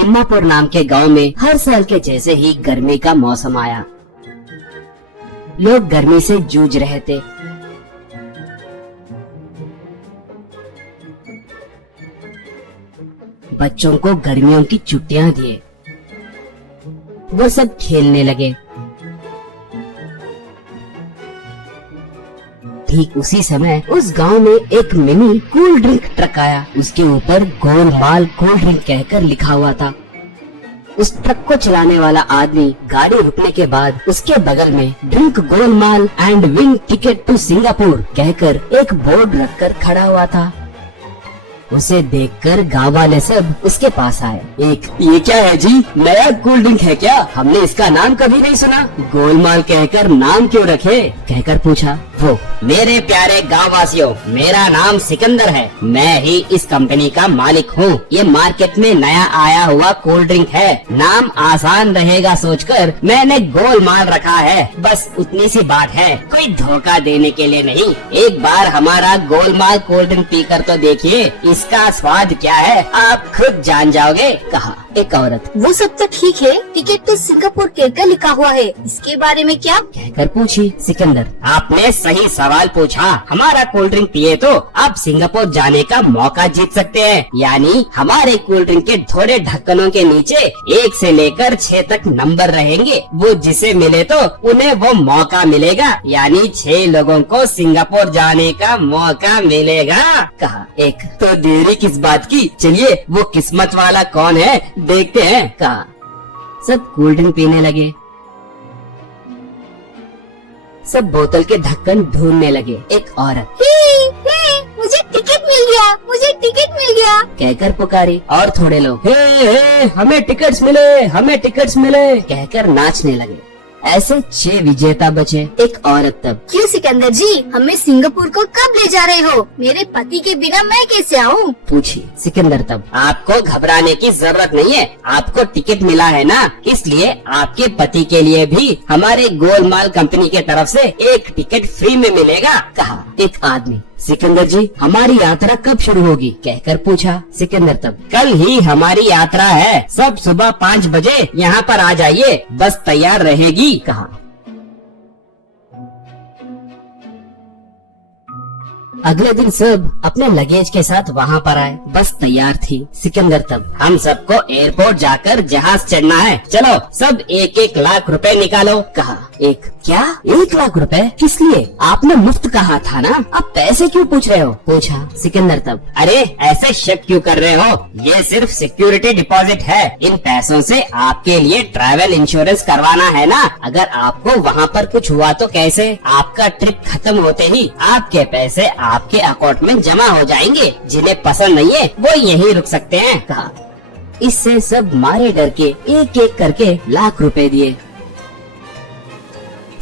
तिम्मापुर नाम के गांव में हर साल के जैसे ही गर्मी का मौसम आया। लोग गर्मी से जूझ रहे थे। बच्चों को गर्मियों की छुट्टियां दिए, वो सब खेलने लगे। ठीक उसी समय उस गांव में एक मिनी कूल ड्रिंक ट्रक आया। उसके ऊपर गोलमाल कोल्ड ड्रिंक कहकर लिखा हुआ था। उस ट्रक को चलाने वाला आदमी गाड़ी रुकने के बाद उसके बगल में drink Golmaal and win ticket to Singapore कहकर एक बोर्ड रखकर खड़ा हुआ था। उसे देखकर गाँव वाले सब उसके पास आए। ये क्या है जी, नया कोल्ड ड्रिंक है क्या? हमने इसका नाम कभी नहीं सुना। गोलमाल कहकर नाम क्यों रखे? कहकर पूछा वो। मेरे प्यारे गाँव वासियों, मेरा नाम सिकंदर है। मैं ही इस कंपनी का मालिक हूँ। ये मार्केट में नया आया हुआ कोल्ड ड्रिंक है। नाम आसान रहेगा सोचकर मैंने गोलमाल रखा है। बस उतनी सी बात है, कोई धोखा देने के लिए नहीं। एक बार हमारा गोलमाल कोल्ड ड्रिंक पीकर तो देखिए, इसका स्वाद क्या है आप खुद जान जाओगे, कहा एक औरत। वो सब तो ठीक है, टिकट तो सिंगापुर कहकर लिखा हुआ है, इसके बारे में क्या? कहकर पूछी सिकंदर। आपने सही सवाल पूछा। हमारा कोल्ड ड्रिंक पिए तो आप सिंगापुर जाने का मौका जीत सकते हैं। यानी हमारे कोल्ड ड्रिंक के थोड़े ढक्कनों के नीचे 1 से लेकर 6 तक नंबर रहेंगे। वो जिसे मिले तो उन्हें वो मौका मिलेगा। यानी 6 लोगों को सिंगापुर जाने का मौका मिलेगा, कहा एक। तो देरी किस बात की, चलिए वो किस्मत वाला कौन है देखते हैं, कहा। सब कोल्ड ड्रिंक पीने लगे। सब बोतल के ढक्कन ढूंढने लगे। एक औरत मुझे टिकट मिल गया, मुझे टिकट मिल गया कहकर पुकारी और थोड़े लोग हे हमें टिकट्स मिले, हमें टिकट्स मिले कहकर नाचने लगे। ऐसे 6 विजेता बचे। एक औरत तब। क्यों सिकंदर जी, हमें सिंगापुर को कब ले जा रहे हो? मेरे पति के बिना मैं कैसे आऊँ? पूछी सिकंदर तब। आपको घबराने की जरूरत नहीं है, आपको टिकट मिला है ना, इसलिए आपके पति के लिए भी हमारे गोलमाल कंपनी के तरफ से एक टिकट फ्री में मिलेगा, कहा एक आदमी। सिकंदर जी, हमारी यात्रा कब शुरू होगी? कहकर पूछा सिकंदर तब। कल ही हमारी यात्रा है, सब सुबह 5 बजे यहाँ पर आ जाइए, बस तैयार रहेगी, कहा। अगले दिन सब अपने लगेज के साथ वहाँ पर आए। बस तैयार थी। सिकंदर तब। हम सबको एयरपोर्ट जाकर जहाज चढ़ना है, चलो सब 1-1 लाख रुपए निकालो, कहा एक। क्या 1 लाख रुपए? किस लिए? आपने मुफ्त कहा था ना, अब पैसे क्यों पूछ रहे हो? पूछा सिकंदर तब। अरे ऐसे शक क्यों कर रहे हो? ये सिर्फ सिक्योरिटी डिपॉजिट है। इन पैसों से आपके लिए ट्रैवल इंश्योरेंस करवाना है ना। अगर आपको वहाँ पर कुछ हुआ तो कैसे? आपका ट्रिप खत्म होते ही आपके पैसे आपके अकाउंट में जमा हो जाएंगे। जिन्हें पसंद नहीं है वो यहीं रुक सकते हैं, कहा। इससे सब मारे डर के 1-1 करके लाख रुपए दिए।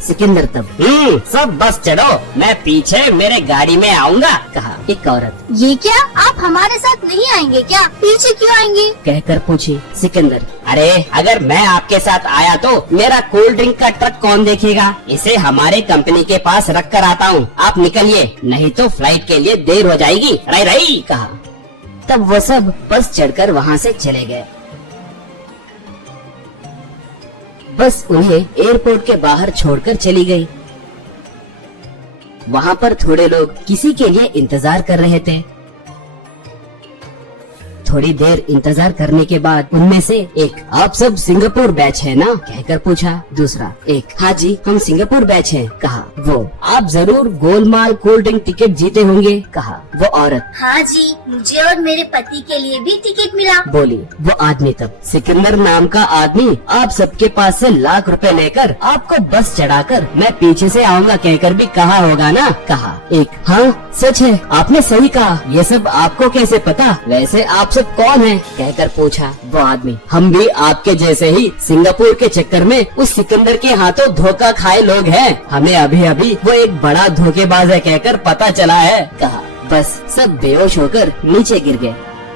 सिकंदर तब। सब बस चढ़ो, मैं पीछे मेरे गाड़ी में आऊँगा, कहा एक औरत। ये क्या, आप हमारे साथ नहीं आएंगे क्या? पीछे क्यों आएंगे? कहकर पूछी सिकंदर। अरे अगर मैं आपके साथ आया तो मेरा कोल्ड ड्रिंक का ट्रक कौन देखेगा? इसे हमारे कंपनी के पास रख कर आता हूँ, आप निकलिए, नहीं तो फ्लाइट के लिए देर हो जाएगी, रही कहा। तब वो सब बस चढ़कर वहाँ से चले गए। बस उन्हें एयरपोर्ट के बाहर छोड़कर चली गई। वहाँ पर थोड़े लोग किसी के लिए इंतजार कर रहे थे। थोड़ी देर इंतजार करने के बाद उनमें से एक, आप सब सिंगापुर बैच है ना? कहकर पूछा दूसरा। एक, हाँ जी हम सिंगापुर बैच हैं, कहा वो। आप जरूर गोलमाल कोल्ड ड्रिंक टिकट जीते होंगे, कहा वो औरत। हाँ जी, मुझे और मेरे पति के लिए भी टिकट मिला, बोली वो आदमी तब। सिकंदर नाम का आदमी आप सबके पास से लाख रुपए लेकर आपको बस चढ़ाकर मैं पीछे से आऊँगा कहकर भी कहा होगा ना, कहा एक। हाँ सच है, आपने सही कहा। ये सब आपको कैसे पता? वैसे आप सब कौन है? कहकर पूछा वो आदमी। हम भी आपके जैसे ही सिंगापुर के चक्कर में उस सिकंदर के हाथों धोखा खाए लोग हैं। हमें अभी अभी वो एक बड़ा धोखेबाज है कहकर पता चला है, कहा। बस सब बेहोश होकर नीचे गिर गए।